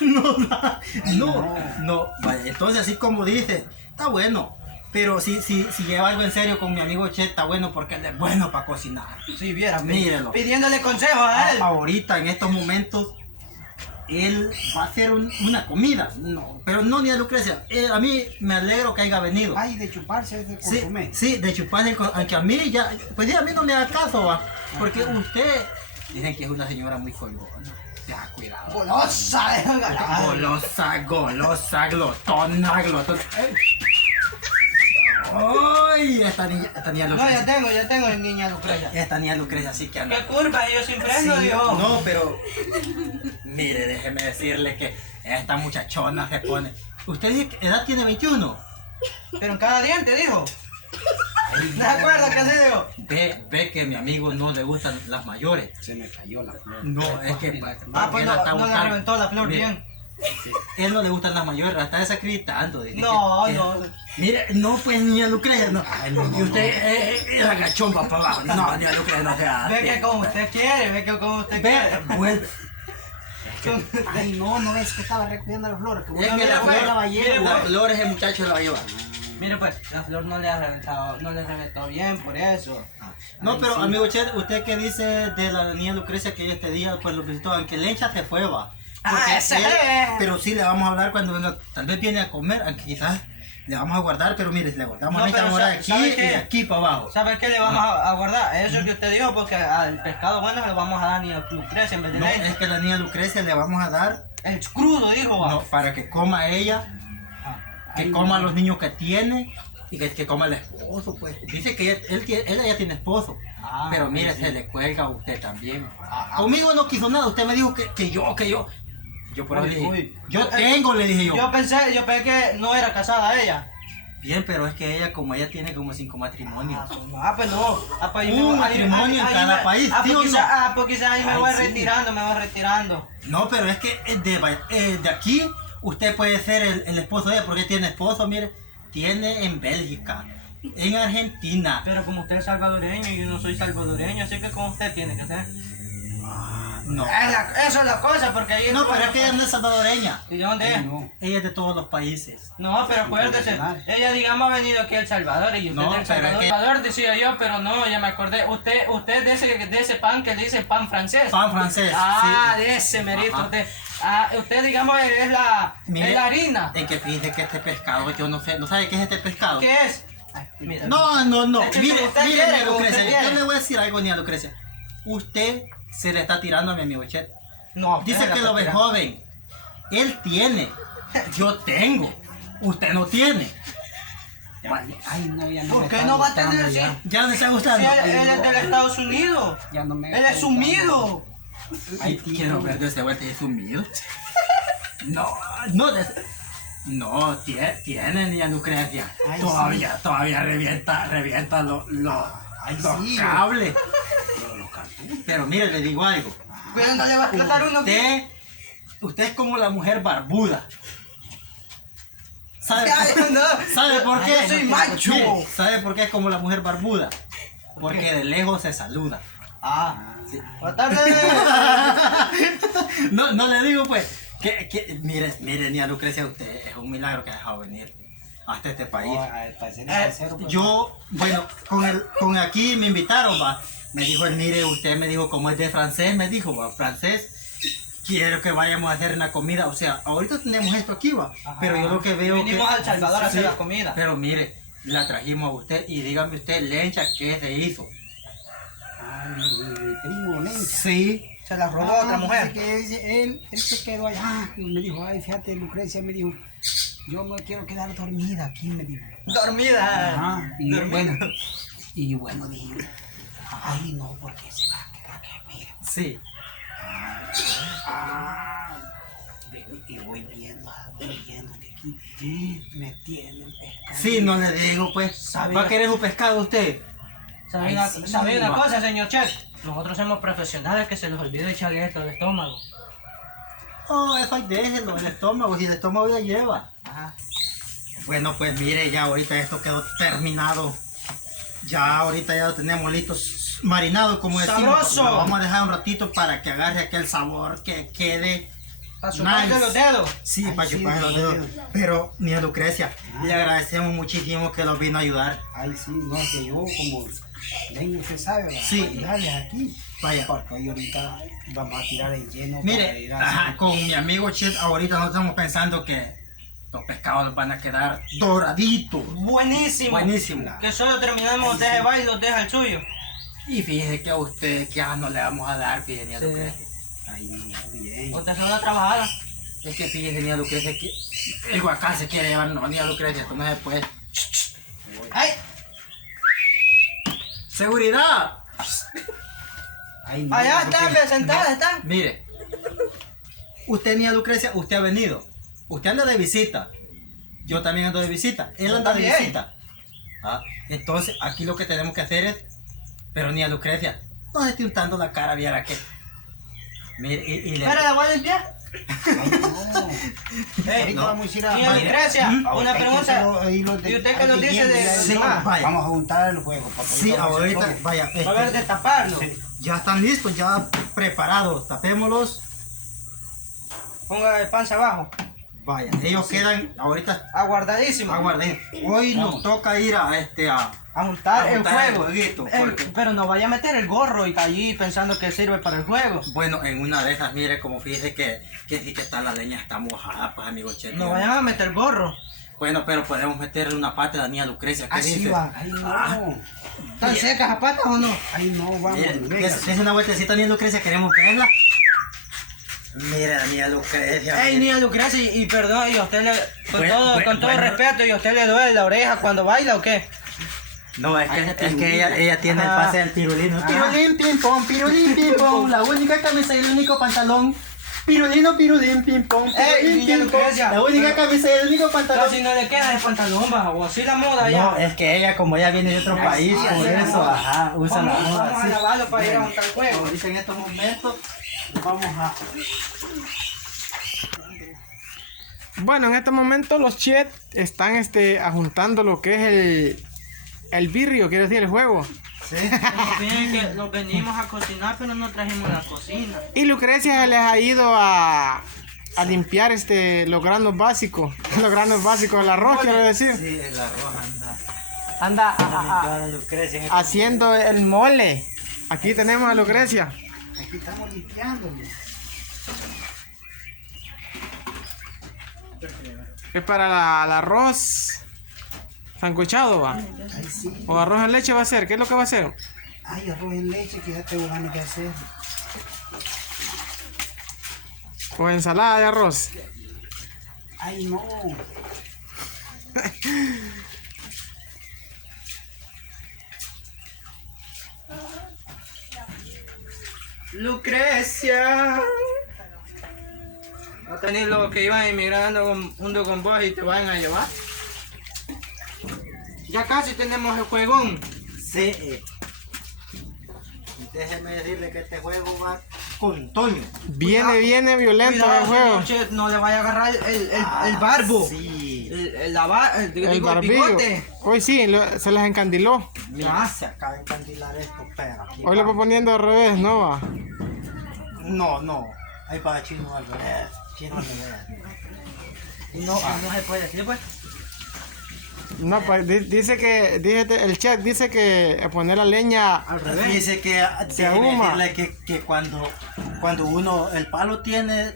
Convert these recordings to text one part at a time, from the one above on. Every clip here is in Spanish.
No, no. Vaya, entonces así como dice, está bueno. Pero si lleva algo en serio con mi amigo Che, está bueno porque él es bueno para cocinar. Si viera, Mírelo. pidiéndole consejos a él. Ahorita, en estos momentos, él va a hacer una comida. No, pero no ni a Lucrecia. A mí me alegro que haya venido. Ay, de chuparse, de consumir. Sí, de chuparse, aunque a mí ya, pues ya a mí no me da caso, va. Porque usted, dicen que es una señora muy colgona. Ya, cuidado. Golosa, Golosa, glotona. Ay, esta niña No, Lucrecia. ya tengo niña Lucrecia. Esta niña Lucrecia sí que anda. ¿Qué culpa? Yo sin freno, Sí, dijo. no, pero mire, déjeme decirle que esta muchachona se pone. ¿Usted dice que edad tiene 21? Pero en cada diente, dijo. ¿Se acuerda que así dijo? Ve que a mi amigo no le gustan las mayores. Se me cayó la flor. No, es que Pues él la está no le buscando. reventó la flor Mire, bien. él no le gustan las mayores, la está desacreditando. Dice No, que- no. Mire, no, pues niña Lucrecia, no. Y usted es agachón para abajo. No, niña Lucrecia, no sea. Ve que como usted quiere, ve que como usted Ve, quiere. vuelve. Ay, no ves que estaba recogiendo las flores. Que Es voy que a la la flor, ballena. las flores el muchacho la va a llevar. Mire pues, la flor no le ha reventado, no le reventó bien por eso. No, Ay, pero sí. amigo Chet, ¿usted qué dice de la niña Lucrecia que este día pues lo visitó? Aunque Lencha se fue, va. Porque ese él- es. pero sí le vamos a hablar cuando venga, tal vez viene a comer, aunque quizás le vamos a guardar, pero mire, le guardamos No, esta pero hora de ¿sabe aquí y qué? de aquí para abajo. ¿Sabe qué le vamos a guardar? Eso que usted dijo, porque al pescado bueno le vamos a dar ni a Lucrecia en vez de No, leche. es que la niña Lucrecia le vamos a dar El crudo, dijo, va. no, para que coma ella, que Ay, coma no. los niños que tiene y que coma el esposo, pues. Dice que ella ya tiene esposo. Ah, Pero mire, sí. se le cuelga a usted también. Ah. Conmigo no quiso nada, usted me dijo que yo. Yo por ahí Uy, le dije, uy. yo tengo, le dije yo. Yo pensé que no era casada ella. Bien, pero es que ella tiene como 5 matrimonios. Pues no. Pues ahí Un me- matrimonio en ahí cada me- país, ¿sí pues o quizá, no? pues quizá ahí me Ay, voy sí. retirando. No, pero es que de aquí usted puede ser el esposo de ella, porque tiene esposo, mire, tiene en Bélgica, en Argentina. Pero como usted es salvadoreño y yo no soy salvadoreño, así que como usted tiene que ser. No. Eso es la cosa, porque ahí No, pero es que ella no es salvadoreña. ¿Y de dónde Ay, es? no. Ella es de todos los países. No, pero acuérdese, ella digamos ha venido aquí a El Salvador y usted No, es del pero es Salvador. que- Salvador decía yo, pero no, ya me acordé. Usted de ese pan que le dicen pan francés. Pan francés. Ah, sí. de ese merito. Ajá. Usted digamos es la harina. En que fíjese que este pescado, yo no sé, ¿no sabe qué es este pescado? ¿Qué es? Ay, mira. No. Es que Mire, usted mire, quiere, niña como usted Lucrecia, quiere. yo le voy a decir algo, niña Lucrecia. Usted se le está tirando a mi amigo Chet. No, Dice usted que la lo ve está joven. Él tiene. Yo tengo. Usted no tiene. Ay, no, ya no ¿Por me qué está no va a gustando tener ya. sí? Ya no le está Sí, gustando. él es del Estados Unidos. Ya no me Él está es sumido. Ay, quiero ver de ese vuelta y es sumido. No, tiene niña Lucrecia. Ay, Todavía revienta los sí. cables. Pero los cartuchos. Pero mire, le digo algo. Pero no le va a explotar uno. Usted es como la mujer barbuda. ¿Sabe, Ay, no. ¿sabe por qué? Ay, yo soy macho. Mire, ¿sabe por qué es como la mujer barbuda? Porque de lejos se saluda. Buenas tardes. No le digo pues. Mire, niña Lucrecia, usted es un milagro que ha dejado venir hasta este país. Yo, bueno, con aquí me invitaron, va. Me dijo él, mire, usted me dijo, como es de francés, me dijo, va, francés, quiero que vayamos a hacer una comida. O sea, ahorita tenemos esto aquí, va. Ajá. Pero yo lo que veo Vinimos que... a El Salvador a hacer Sí, la comida. Pero mire, la trajimos a usted y dígame usted, Lencha, ¿qué se hizo? Ay, mi primo Lencha. Sí. Se la robó Ah, otra mujer. dice que él se quedó allá. Y me dijo, ay, fíjate, Lucrecia, me dijo, yo me quiero quedar dormida aquí, me dijo. Dormida. Ajá, y Dormida. bueno, dije, ay, no, porque se va a quedar que mira. Sí. Y voy viendo que aquí me tienen pescado. Sí, no le digo, pues. ¿Va a querer un pescado usted? ¿Sabe Ay, una, sí, sabe una va. cosa, señor Chef? Nosotros somos profesionales que se les olvida echarle esto al estómago. Oh, eso ahí déjelo, el estómago, si el estómago ya lleva. Ajá. Bueno, pues mire, ya ahorita esto quedó terminado. Ya ahorita ya lo tenemos listo, marinado como decimos. ¡Sabroso! Lo vamos a dejar un ratito para que agarre aquel sabor, que quede Para chuparte los dedos. Sí, para sí, chupar los los dedos. dedos. Pero, niña Lucrecia, le agradecemos muchísimo que nos vino a ayudar. Ay, sí, no, que yo como vengo, usted sabe, ¿verdad? Sí. Dale aquí. Vaya. Porque ahí ahorita vamos a tirar el lleno para Mire, ir a ajá, con mi amigo Chet, ahorita no estamos pensando que los pescados van a quedar doraditos. Buenísimo. Buenísimo. Que solo terminamos de ese baile y los deja el suyo. Y fíjese que a usted que ya no le vamos a dar, fíjese, niña Sí. Lucrecia. Ay, no, bien. Usted se va a trabajar. Es que fíjese, niña Lucrecia, que el guacal se quiere llevar, no, niña Lucrecia, esto no se puede. ¡Ay! ¡Seguridad! Ay, no, Allá porque- está, sentada, está. Mire, usted, niña Lucrecia, usted ha venido. Usted anda de visita. Yo también ando de visita. Él Yo anda de también. visita. Ah, entonces, aquí lo que tenemos que hacer es. Pero, niña Lucrecia, no se esté untando la cara, viera que. Mire, y le. Espera, la voy a limpiar. Ay, no. Ahorita no. vamos a ir a... Niña Lucrecia, una Hay que pregunta. hacerlo ahí los de- ¿Y usted qué hay nos que dice tiempo, de- ya, Sí, ya. vaya. Vamos a juntar el juego. Para Sí, vamos a hacer ahorita, todo. vaya. Va a haber de taparlo. Ya están listos, ya preparados. Tapémoslos. Ponga el panza abajo. Vaya, ellos quedan ahorita. Aguardadísimo. Aguarden. Hoy nos toca ir a A juntar el juntar el juego. jueguito, porque- Pero no vaya a meter el gorro y allí pensando que sirve para el juego. Bueno, en una de esas, mire, como fíjese que sí que está la leña, está mojada, pues, amigo Cheto. No vayan a meter gorro. Bueno, pero podemos meterle una pata a la niña Lucrecia. ¿Qué Así dice? va. Ay, no. ¿Están secas las patas o no? Ay, no, vamos. Mire, venga. dése una vueltecita, niña Lucrecia, queremos verla. Mira, la niña Lucrecia. Ey, mire. niña Lucrecia, y perdón, y a usted le, Bueno, con todo bueno. respeto, ¿y a usted le duele la oreja cuando baila o qué? No, es que ella tiene el Ah. pase del pirulino. Ah. Pirulín, pim pom, pirulín, pim pom. La única camisa y el único pantalón. Pirulino, pirulín, pim pom. Ey, pirulín, niña pim pom. Lucrecia. La única camisa y el único pantalón. Casi no le queda el pantalón bajo, o así la moda ya. No, es que ella, como ella viene de otro país, sí, por así es la eso, moda. ajá, usa la Vamos moda. a sí. lavarlo para ir a montar el juego. Ahorita en estos momentos vamos a. Bueno, en este momento los Chet están ajuntando lo que es el birrio, quiere decir el juego. Sí. Miren que los venimos a cocinar, pero no trajimos la cocina. Y Lucrecia se les ha ido a limpiar los granos básicos. Los granos básicos del arroz, quiero decir. Sí, el arroz anda. Anda Para Lucrecia en este- haciendo el mole. Aquí tenemos a Lucrecia. Aquí estamos limpiándolo. Es para el arroz sancochado, ¿va? Ay, sí. O arroz en leche va a ser. ¿Qué es lo que va a hacer? Ay, arroz en leche que ya tengo ganas de hacer. O ensalada de arroz. Ay, no. Lucrecia. No tenéis los que iban emigrando junto con vos y te vayan a llevar. Ya casi tenemos el juegón. Sí. Déjeme decirle que este juego va con Toño. Viene violento Cuidado, el juego. señor Chet, no le vaya a agarrar el barbo. Sí. El El barbillo. bigote. Hoy sí, se les encandiló. Mira, se acaba de encandilar esto, pero aquí Hoy lo va. voy poniendo al revés, ¿no va? No. Ahí para chino al revés. Chino al revés. No, no se puede decir, pues. No, pues dice el chat dice que poner la leña Al revés. Dice que Se déjeme ahuma. decirle que cuando uno, el palo tiene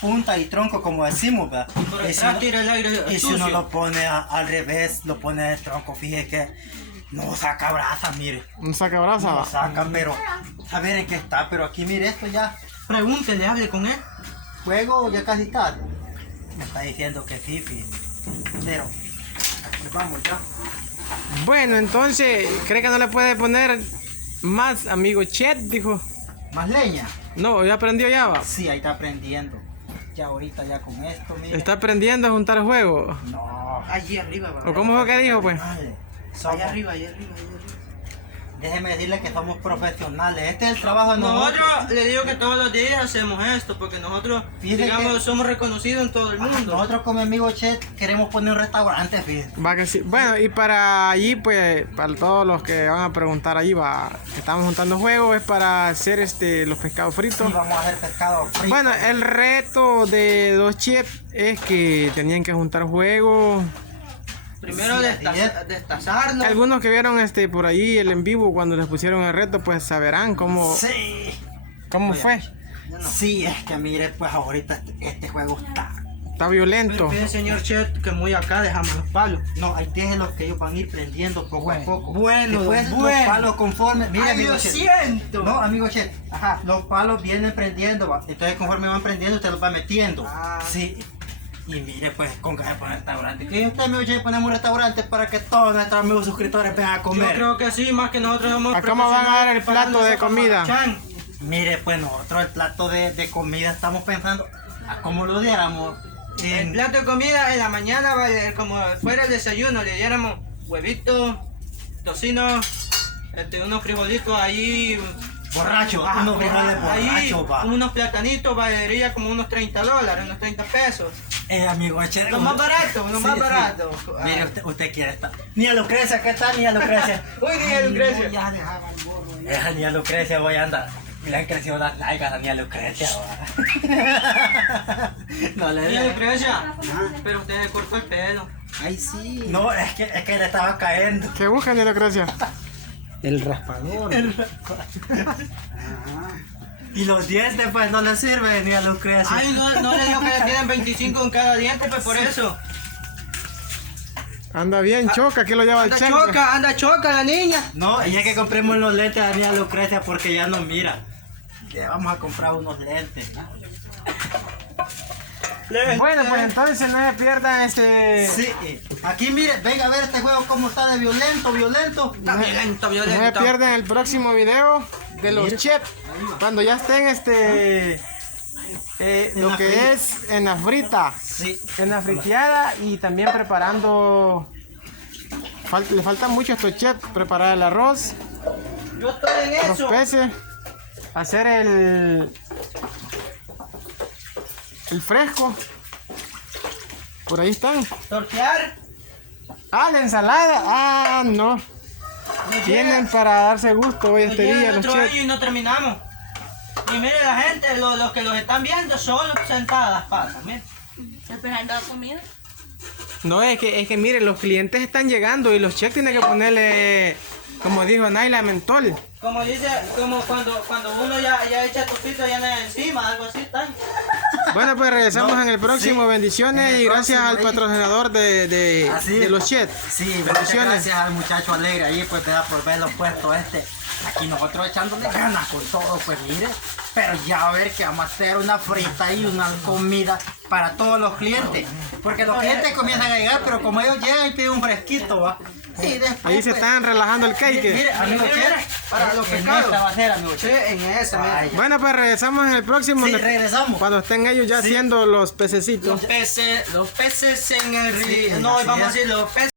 punta y tronco, como decimos, ¿verdad? Por Y si detrás uno- tira el aire Y si uno sucio. lo pone al revés, lo pone de tronco, fíjese que no saca brasa, mire. un sacabrasa. No va. saca, pero a ver en qué está. Pero aquí, mire, esto ya, Pregúntele, hable con él. juego ya casi está. Me está diciendo que fifi. Pero, aquí vamos ya. Bueno, entonces, ¿cree que no le puede poner más, amigo Chet? Dijo. ¿Más leña? No, ya aprendió ya, va. Sí, ahí está aprendiendo. Ya ahorita ya con esto, mire. Está aprendiendo a juntar juego. No. Allí arriba, va. ¿O cómo fue que dijo, pues? Vale. Allá arriba, allá arriba, allá arriba. déjeme decirle que somos profesionales. Este es el trabajo de nosotros. Nosotros le digo que todos los días hacemos esto, porque nosotros, Fíjate digamos, que- somos reconocidos en todo el mundo. Nosotros con mi amigo Chet queremos poner un restaurante, fíjate. Va que sí. Bueno, y para allí, pues, para todos los que van a preguntar allí, va, que estamos juntando juegos, es para hacer los pescados fritos. Y vamos a hacer pescado frito. Bueno, el reto de los chefs es que tenían que juntar juegos. Primero Sí, así es. destazarnos. Algunos que vieron por allí el en vivo cuando les pusieron el reto, pues saberán cómo Sí. fue. Sí, es que mire, pues ahorita este juego está. Está violento. Mire, señor Chet, que muy acá dejamos los palos. No, ahí tienen los que ellos van a ir prendiendo poco a poco. bueno, Después bueno. los palos conforme. Mire, Ay, amigo lo Chet. siento. No, amigo Chet. Ajá, los palos vienen prendiendo, va. Entonces conforme van prendiendo, usted los va metiendo. Ah. Sí. Y mire, pues, con ganas de poner restaurante. ¿Qué usted, amigo Chet, ponemos un restaurante para que todos nuestros amigos suscriptores vengan a Yo comer? creo que sí, más que nosotros somos ¿A cómo van a dar el profesionales plato de preparando comida? esa papachan. Mire, pues nosotros el plato de comida estamos pensando a cómo lo diéramos. El plato de comida en la mañana, vale, como fuera el desayuno, le diéramos huevitos, tocino, unos frijolitos ahí. Borracho, Ajá, unos frijoles ahí, borrachos, va. unos platanitos, valería como unos $30, unos 30 pesos. Amigo Chet. Lo más barato, lo Sí, más sí. barato. Mire, usted quiere estar. Ni a Lucrecia, ¿qué tal? Ni a Lucrecia. Uy, ni Lucrecia. Ya dejaba el gorro. Ni a Lucrecia voy a andar. Le han crecido las nalgas a ni a Lucrecia. va. No le Mira, digo. Lucrecia, pero usted le cortó el pelo. Ay, sí. No, es que le estaba cayendo. ¿Qué buscan de Lucrecia? El raspador. Ajá. Y los dientes, pues, no le sirven ni a Lucrecia. Ay, no le digo que le tienen 25 en cada diente, pues por eso. Anda bien, choca, que lo lleva el chef. Anda choca la niña. No, y es que compremos los lentes a ni a Lucrecia porque ya no mira. Le vamos a comprar unos lentes. Bueno, pues entonces no se pierdan Sí, aquí mire, venga a ver este juego cómo está de violento. Está violento, No se violento. pierdan el próximo video de los chefs. Cuando ya estén lo la que frita. es en la frita. Sí. En la friteada y también preparando. Le falta mucho a estos chefs preparar el arroz, Yo estoy en los eso. peces, hacer el fresco. Por ahí están. Tortear. Ah, la ensalada. Ah, no. Tienen para darse gusto hoy este día los otro chefs. año y no terminamos. Y mire la gente, los que los están viendo solo sentadas las pasas, mire. Esperando la comida. No, es que mire, los clientes están llegando y los chefs tienen que ponerle, como dijo Naila, mentol. Como dice, como cuando uno ya echa tupito ya no encima, algo así está. Bueno, pues regresamos No, en el próximo. sí, Bendiciones en el y gracias próximo, al ahí. patrocinador de Así. los chefs. Sí, muchas Bendiciones. gracias al muchacho alegre ahí, pues, ¿verdad? Por verlo puesto Aquí nosotros echándole ganas con todo, pues mire. Pero ya a ver que vamos a hacer una frita y una comida para todos los clientes. Porque los clientes comienzan a llegar, pero como ellos llegan y piden un fresquito, va. Y después, Ahí se pues, están relajando el cake. Mire, amigo Mire, Chef, mire, para los en pescados. esta va a ser, amigo Sí, Chef. en esa, mire. Ay, Bueno, pues regresamos en el próximo. Sí, regresamos. Cuando estén ellos ya Sí. haciendo los pececitos. Los peces en el río. Sí, No, así vamos a es. decir los peces.